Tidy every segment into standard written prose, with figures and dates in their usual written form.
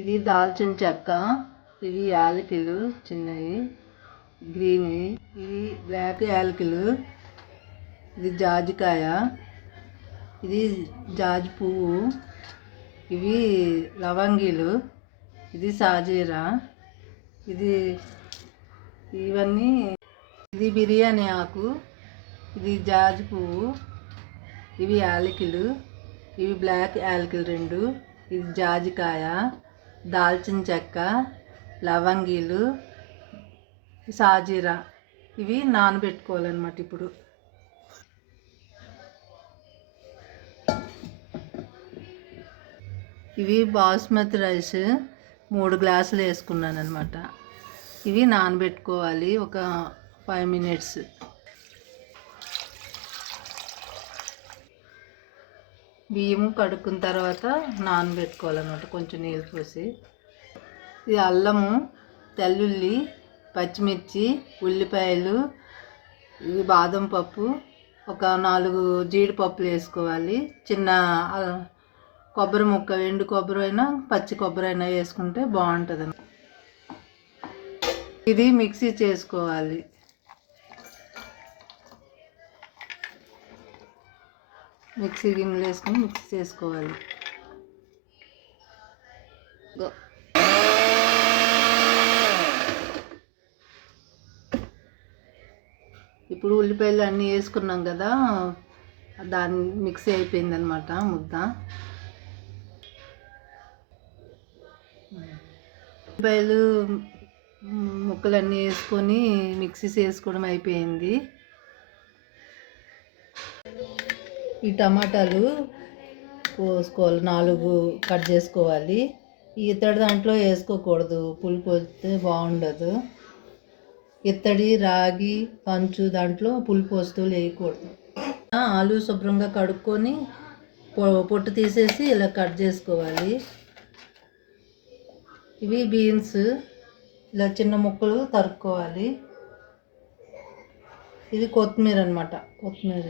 ఇది దాల్చిన చెక్క, ఇవి యాలకులు చిన్నవి గ్రీన్, ఇవి బ్లాక్ యాలకులు, ఇది జాజికాయ, ఇది జాజి పువ్వు, ఇవి లవంగీలు, ఇది సాజీరా, ఇవన్నీ ఇది బిర్యానీ ఆకు, ఇది జాజి పువ్వు, ఇవి యాలకులు, ఇవి బ్లాక్ యాలకులు 2, ఇది జాజికాయ, దాల్చిన చెక్క, లవంగీలు, సాజీరా, ఇవి నానబెట్టుకోవాలన్నమాట. ఇప్పుడు ఇవి బాస్మతి రైస్ 3 గ్లాసులు వేసుకున్నాను అనమాట. ఇవి నానబెట్టుకోవాలి ఒక 5 మినిట్స్. బియ్యం కడుక్కున్న తర్వాత నానబెట్టుకోవాలన్నమాట కొంచెం నీళ్ళు పోసి. ఇది అల్లము, తెల్లుల్లి, పచ్చిమిర్చి, ఉల్లిపాయలు, ఇవి బాదం పప్పు, ఒక 4 జీడిపప్పులు వేసుకోవాలి. చిన్న కొబ్బరి ముక్క, ఎండు కొబ్బరి అయినా పచ్చి కొబ్బరి అయినా వేసుకుంటే బాగుంటుంది. ఇది మిక్సీ చేసుకోవాలి. మిక్సీ గిన్నెలు వేసుకొని మిక్సీ చేసుకోవాలి. ఇప్పుడు ఉల్లిపాయలు అన్నీ వేసుకున్నాం కదా, దాన్ని మిక్సీ అయిపోయిందనమాట ముద్ద. ఉల్లిపాయలు ముక్కలన్నీ వేసుకొని మిక్సీ చేసుకోవడం అయిపోయింది. ఈ టమాటాలు కోసుకోవాలి, 4 కట్ చేసుకోవాలి. ఇత్తడి దాంట్లో వేసుకోకూడదు, పులుపు వస్తే బాగుండదు. ఇత్తడి, రాగి, కంచు దాంట్లో పులుపు వస్తువులు వేయకూడదు. ఆలు శుభ్రంగా కడుక్కొని పొట్టు తీసేసి ఇలా కట్ చేసుకోవాలి. ఇవి బీన్స్ ఇలా చిన్న ముక్కలు తరుక్కోవాలి. ఇది కొత్తిమీర అన్నమాట, కొత్తిమీర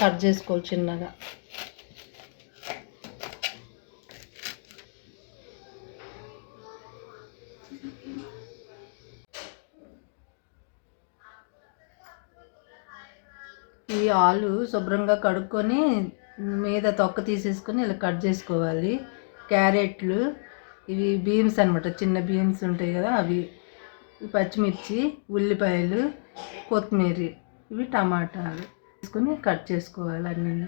కట్ చేసుకోవాలి చిన్నగా. ఈ ఆలు శుభ్రంగా కడుక్కొని మీద తొక్క తీసేసుకొని ఇలా కట్ చేసుకోవాలి. క్యారెట్లు, ఇవి బీన్స్ అనమాట, చిన్న బీన్స్ ఉంటాయి కదా అవి, పచ్చిమిర్చి, ఉల్లిపాయలు, కొత్తిమీర, ఇవి టమాటాలు తీసుకొని కట్ చేసుకోవాలి అన్నీ.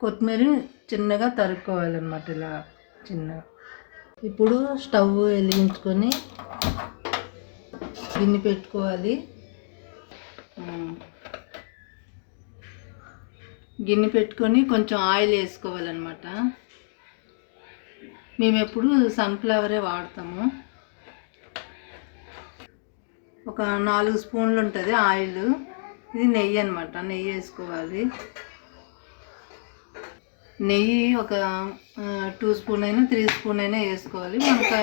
కొత్తిమీర చిన్నగా తరుక్కోవాలన్నమాట ఇలా చిన్నగా. ఇప్పుడు స్టవ్ వెలిగించుకొని గిన్నె పెట్టుకోవాలి. గిన్నె పెట్టుకొని కొంచెం ఆయిల్ వేసుకోవాలన్నమాట. మేము ఎప్పుడు సన్ఫ్లవరే వాడతాము. ఒక 4 స్పూన్లు ఉంటుంది ఆయిల్. ఇది నెయ్యి అనమాట, నెయ్యి వేసుకోవాలి. నెయ్యి ఒక 2 స్పూన్ అయినా 3 స్పూన్ అయినా వేసుకోవాలి. మనకు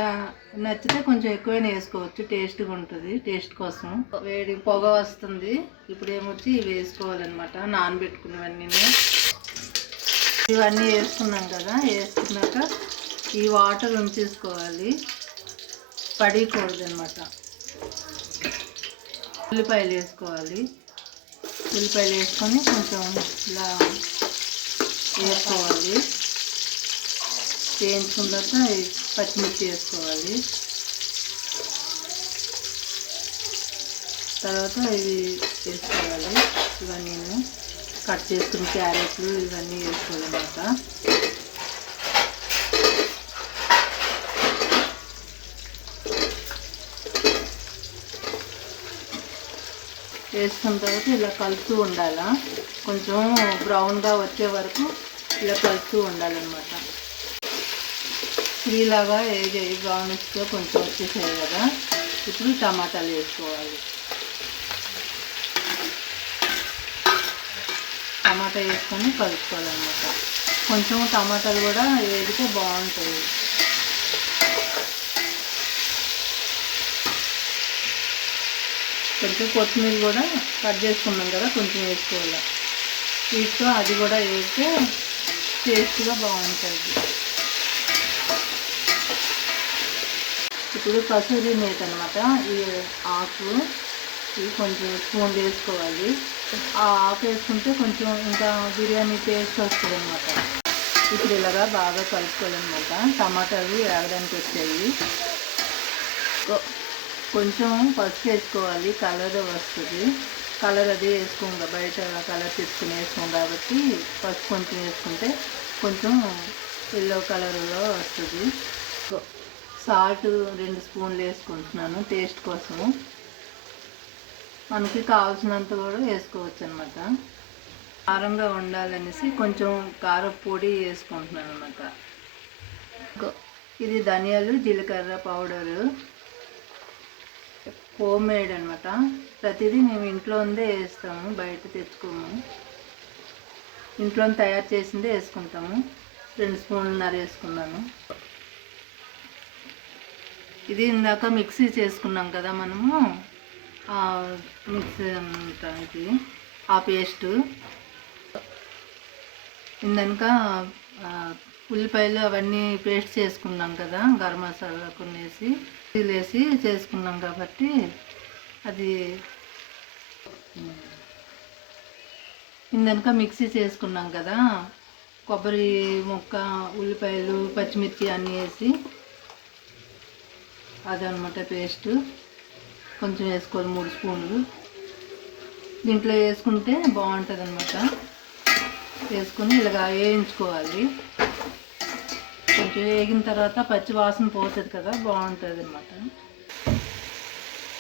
నచ్చితే కొంచెం ఎక్కువైనా వేసుకోవచ్చు, టేస్ట్గా ఉంటుంది. టేస్ట్ కోసం వేడి పొగ వస్తుంది. ఇప్పుడు ఏమొచ్చి ఇవి వేసుకోవాలన్నమాట, నానబెట్టుకున్నవన్నీ. ఇవన్నీ వేసుకున్నాం కదా, వేసుకున్నాక ఈ వాటర్ ఉంచేసుకోవాలి, పడికూడదు అనమాట. ఉల్లిపాయలు వేసుకోవాలి. ఉల్లిపాయలు వేసుకొని కొంచెం ఇలా వేసుకోవాలి. వేయించుకున్న తర్వాత పచ్చిమిర్చి వేసుకోవాలి. తర్వాత ఇవి వేసుకోవాలి. ఇవన్నీ కట్ చేసుకుని క్యారెట్లు ఇవన్నీ వేసుకోవాలన్నమాట. వేసుకున్న తర్వాత ఇలా కలుపుతూ ఉండాలా, కొంచెం బ్రౌన్గా వచ్చే వరకు ఇలా కలుపుతూ ఉండాలన్నమాట. ఇలాగా బ్రౌనిష్గా కొంచెం వచ్చేసాయి కదా, ఇప్పుడు టమాటాలు వేసుకోవాలి. టమాటా వేసుకొని కలుపుకోవాలన్నమాట. కొంచెం టమాటాలు కూడా వేగితే బాగుంటుంది. కొంచెం కొత్తిమీర కూడా కట్ చేసుకున్నాం కదా, కొంచెం వేసుకోవాలి. వీటితో అది కూడా వేస్తే టేస్ట్గా బాగుంటుంది. ఇప్పుడు కసూరి మేతి అనమాట, ఈ ఆకు ఇది కొంచెం స్పూన్ వేసుకోవాలి. ఆ ఆకు వేసుకుంటే కొంచెం ఇంకా బిర్యానీ టేస్ట్ వస్తుంది అనమాట. ఇప్పుడు ఇలాగా బాగా కలుపుకోవాలన్నమాట. టమాటాలు వేగడానికి వచ్చాయి. కొంచెం పసుపు వేసుకోవాలి, కలర్ వస్తుంది. కలర్ అది వేసుకోం, బయట కలర్ తెచ్చుకుని వేసుకోం కాబట్టి పసుపు కొంచెం వేసుకుంటే కొంచెం ఎల్లో కలర్లో వస్తుంది. సాల్ట్ 2 స్పూన్లు వేసుకుంటున్నాను టేస్ట్ కోసము. మనకి కావాల్సినంత కూడా వేసుకోవచ్చు అనమాట. కారంగా ఉండాలనేసి కొంచెం కారం పొడి వేసుకుంటున్నాను అనమాట. ఇది ధనియాలు జీలకర్ర పౌడరు, హోమ్ మేడ్ అనమాట. ప్రతిదీ మేము ఇంట్లో ఉందే వేస్తాము, బయట తెచ్చుకోము. ఇంట్లో తయారు చేసిందే వేసుకుంటాము. 2 స్పూన్లున్నర వేసుకున్నాను. ఇది ఇందాక మిక్సీ చేసుకున్నాం కదా మనము, మిక్సీ అంతా ఇది ఆ పేస్టు. ఇందనక ఉల్లిపాయలు అవన్నీ పేస్ట్ చేసుకున్నాం కదా, గరం మసాలా కొన్ని వేసి చేసుకున్నాం కాబట్టి అది ఇందనక మిక్సీ చేసుకున్నాం కదా, కొబ్బరి ముక్క, ఉల్లిపాయలు, పచ్చిమిర్చి అన్నీ వేసి అదనమాట పేస్ట్. కొంచెం వేసుకోవాలి, 3 స్పూన్లు. దీంట్లో వేసుకుంటే బాగుంటుంది అనమాట. వేసుకొని ఇలాగా వేయించుకోవాలి. కొంచెం వేగిన తర్వాత పచ్చి వాసన పోతుంది కదా, బాగుంటుంది అనమాట.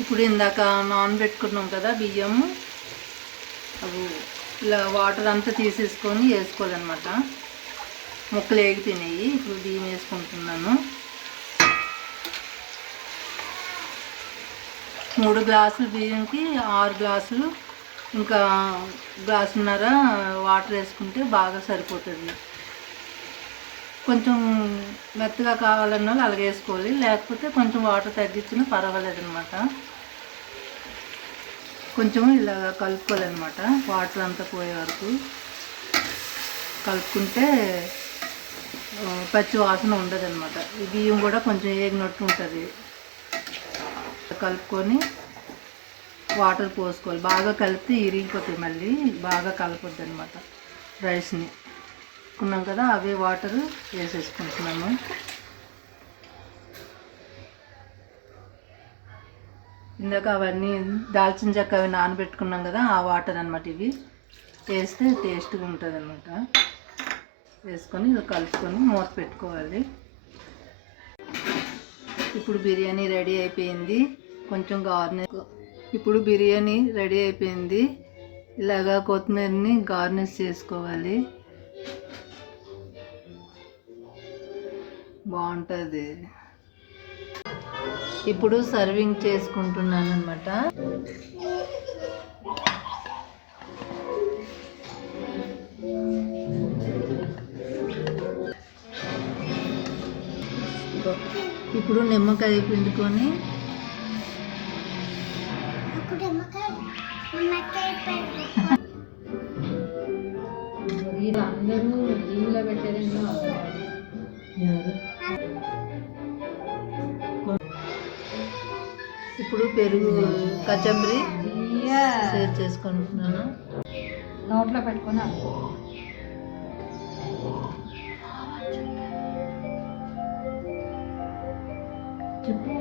ఇప్పుడు ఇందాక నానబెట్టుకున్నాం కదా బియ్యం, అవి ఇలా వాటర్ అంతా తీసేసుకొని వేసుకోవాలన్నమాట. ముక్కలు వేగిపోయినాయి. ఇప్పుడు బియ్యం వేసుకుంటున్నాను. 3 గ్లాసులు బియ్యంకి 6 గ్లాసులు, ఇంకా గ్లాసున్నర వాటర్ వేసుకుంటే బాగా సరిపోతుంది. కొంచెం మెత్తగా కావాలన్న వాళ్ళు అలాగే వేసుకోవాలి, లేకపోతే కొంచెం వాటర్ తగ్గించినా పర్వాలేదు అనమాట. కొంచెం ఇలా కలుపుకోవాలన్నమాట, వాటర్ అంతా పోయే వరకు కలుపుకుంటే పచ్చి వాసన ఉండదు అనమాట. ఈ బియ్యం కూడా కొంచెం వేగినట్టు ఉంటుంది. కలుపుకొని వాటర్ పోసుకోవాలి. బాగా కలిపితే ఇరిగిపోతాయి, మళ్ళీ బాగా కలపొద్దు అనమాట. రైస్ని కున్నాం కదా, అవే వాటర్ వేసేసుకుంటున్నాము. ఇందాక అవన్నీ దాల్చిన చెక్క అవి నానబెట్టుకున్నాం కదా, ఆ వాటర్ అనమాట. ఇవి వేస్తే టేస్ట్గా ఉంటుంది అనమాట. వేసుకొని ఇది కలుపుకొని మూత పెట్టుకోవాలి. ఇప్పుడు బిర్యానీ రెడీ అయిపోయింది. కొంచెం ఇప్పుడు బిర్యానీ రెడీ అయిపోయింది. ఇలాగా కొత్తిమీరని గార్నిష్ చేసుకోవాలి, బాగుంటుంది. ఇప్పుడు సర్వింగ్ చేసుకుంటున్నాను అనమాట. ఇప్పుడు నిమ్మకాయ పిండుకొని అందరూ జీవులో పెట్టారండి. ఇప్పుడు పెరుగు కచంబరి షేర్ చేసుకుంటున్నాను. నోట్లో పెట్టుకున్నా చెప్పు.